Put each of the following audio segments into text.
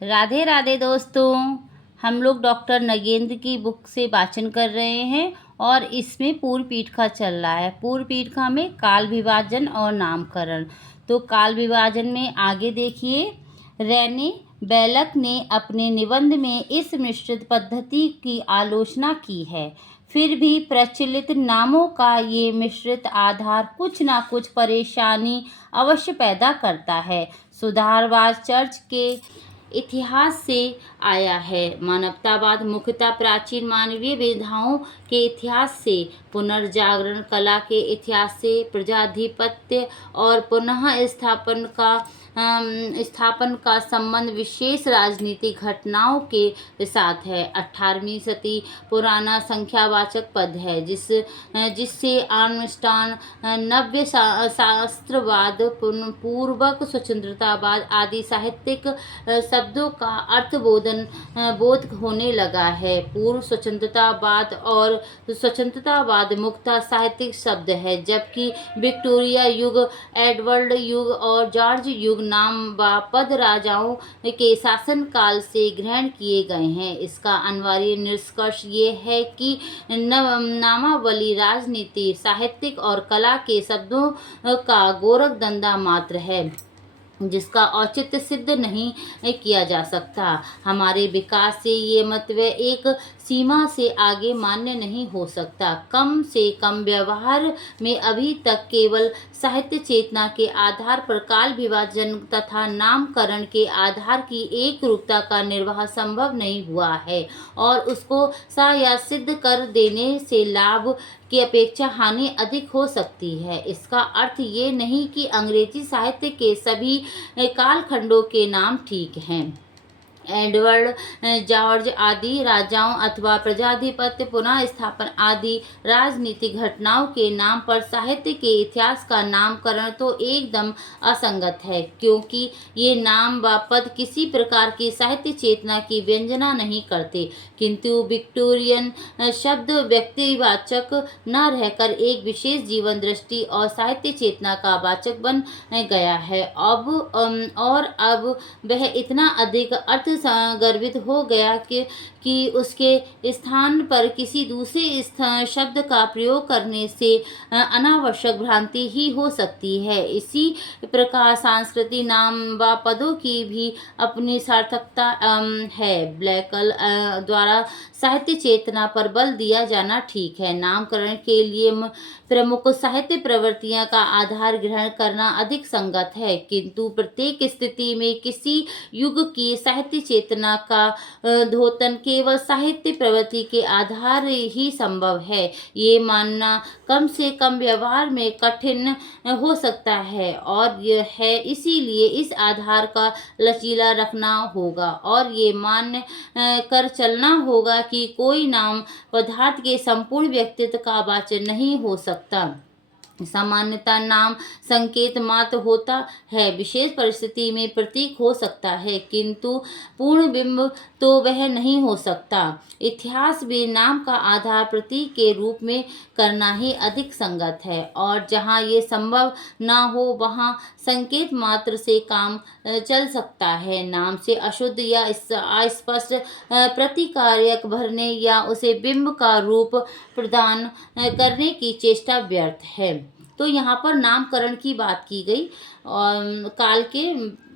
राधे राधे दोस्तों। हम लोग डॉक्टर नगेंद्र की बुक से वाचन कर रहे हैं और इसमें पूर्व पीठिका चल रहा है। पूर्व पीठिका में काल विभाजन और नामकरण। तो काल विभाजन में आगे देखिए, रेने बेलक ने अपने निबंध में इस मिश्रित पद्धति की आलोचना की है। फिर भी प्रचलित नामों का ये मिश्रित आधार कुछ ना कुछ परेशानी अवश्य पैदा करता है। सुधारवाद चर्च के इतिहास से आया है। मानवतावाद मुख्यतः प्राचीन मानवीय विधाओं के इतिहास से, पुनर्जागरण कला के इतिहास से, प्रजाधिपत्य और पुनः स्थापन का संबंध विशेष राजनीतिक घटनाओं के साथ है। 18वीं सदी पुराना संख्यावाचक पद है जिससे आर्मस्ट्रांग नव्य शास्त्रवाद, पूर्वक स्वतंत्रतावाद आदि साहित्यिक शब्दों का बोध होने लगा है। पूर्व स्वतंत्रतावाद और स्वतंत्रतावाद मुख्यतः साहित्यिक शब्द है, जबकि विक्टोरिया युग, एडवर्ड युग और जॉर्ज युग नाम व पद राजाओं के शासनकाल से ग्रहण किए गए हैं। इसका अनिवार्य निष्कर्ष ये है कि नामावली राजनीति, साहित्यिक और कला के शब्दों का गोरखधंधा मात्र है, जिसका औचित्य सिद्ध नहीं किया जा सकता। हमारे विकास से ये मतव्य एक सीमा से आगे मान्य नहीं हो सकता। कम से कम व्यवहार में अभी तक केवल साहित्य चेतना के आधार पर काल विभाजन तथा नामकरण के आधार की एक रूपता का निर्वाह संभव नहीं हुआ है, और उसको साया सिद्ध कर देने से लाभ की अपेक्षा हानि अधिक हो सकती है। इसका अर्थ ये नहीं कि अंग्रेजी साहित्य के सभी कालखंडों के नाम ठीक हैं। एडवर्ड, जॉर्ज आदि राजाओं अथवा प्रजाधिपत्य, पुनः स्थापन आदि राजनीतिक घटनाओं के नाम पर साहित्य के इतिहास का नामकरण तो एकदम असंगत है, क्योंकि ये नाम व पद किसी प्रकार की साहित्य चेतना की व्यंजना नहीं करते, किंतु विक्टोरियन शब्द व्यक्तिवाचक न रहकर एक विशेष जीवन दृष्टि और साहित्य चेतना का वाचक बन गया है। अब वह इतना अधिक अर्थ गर्वित हो गया कि उसके स्थान पर किसी दूसरे शब्द का प्रयोग करने से अनावश्यक भ्रांति ही हो सकती है। इसी प्रकार सांस्कृतिक नाम व पदों की भी अपनी सार्थकता है। ब्लैकल द्वारा साहित्य चेतना पर बल दिया जाना ठीक है। नामकरण के लिए प्रमुख साहित्य प्रवृत्तियां का आधार ग्रहण करना अधिक संगत है, किंतु प्रत्येक स्थिति में किसी युग की साहित्य चेतना का द्योतन केवल साहित्य प्रवृत्ति के आधार ही संभव है। ये मानना कम से कम व्यवहार में कठिन हो सकता है, और यह है इसीलिए इस आधार का लचीला रखना होगा और ये मान कर चलना होगा कि कोई नाम पदार्थ के संपूर्ण व्यक्तित्व का वाचन नहीं हो सकता। सामान्यतः नाम संकेत मात्र होता है, विशेष परिस्थिति में प्रतीक हो सकता है, किंतु पूर्ण बिंब तो वह नहीं हो सकता। इतिहास भी नाम का आधार प्रतीक के रूप में करना ही अधिक संगत है, और जहाँ ये संभव ना हो वहाँ संकेत मात्र से काम चल सकता है। नाम से अशुद्ध या अस्पष्ट प्रतिकारक भरने या उसे बिंब का रूप प्रदान करने की चेष्टा व्यर्थ है। तो यहाँ पर नामकरण की बात की गई और काल के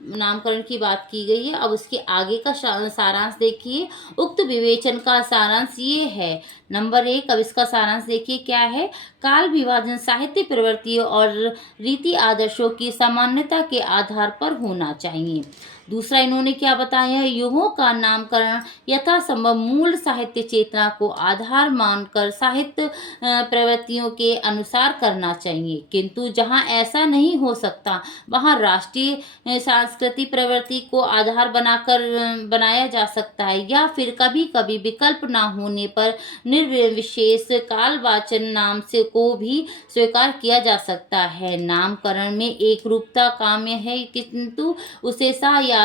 नामकरण की बात की गई है। अब उसके आगे का सारांश देखिए। उक्त विवेचन का सारांश ये है। नंबर 1, अब इसका सारांश देखिए क्या है। काल विभाजन साहित्य प्रवृत्तियों और रीति आदर्शों की सामान्यता के आधार पर होना चाहिए। दूसरा इन्होंने क्या बताया है, युगों का नामकरण यथासंभव मूल साहित्य चेतना को आधार मानकर साहित्य प्रवृत्तियों के अनुसार करना चाहिए, किंतु जहाँ ऐसा नहीं हो सकता वहाँ राष्ट्रीय सांस्कृतिक प्रवृत्ति को आधार बनाया जा सकता है, या फिर कभी कभी विकल्प न होने पर निर्विशेष कालवाचन नाम से को भी स्वीकार किया जा सकता है। नामकरण में एक रूपता काम्य है, किंतु उसे सायास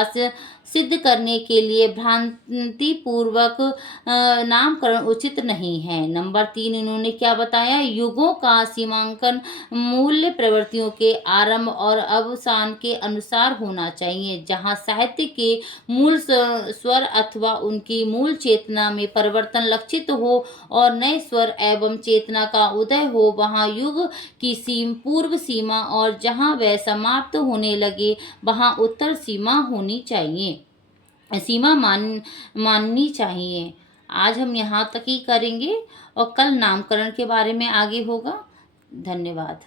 सिद्ध करने के लिए भ्रांतिपूर्वक नामकरण उचित नहीं है। नंबर 3 इन्होंने क्या बताया, युगों का सीमांकन मूल्य प्रवृत्तियों के आरंभ और अवसान के अनुसार होना चाहिए, जहाँ साहित्य के मूल स्वर अथवा उनकी मूल चेतना में परिवर्तन लक्षित हो और नए स्वर एवं चेतना का उदय हो, वहाँ युग की पूर्व सीमा और जहाँ वह समाप्त होने लगे वहाँ उत्तर सीमा माननी चाहिए। आज हम यहाँ तक ही करेंगे और कल नामकरण के बारे में आगे होगा। धन्यवाद।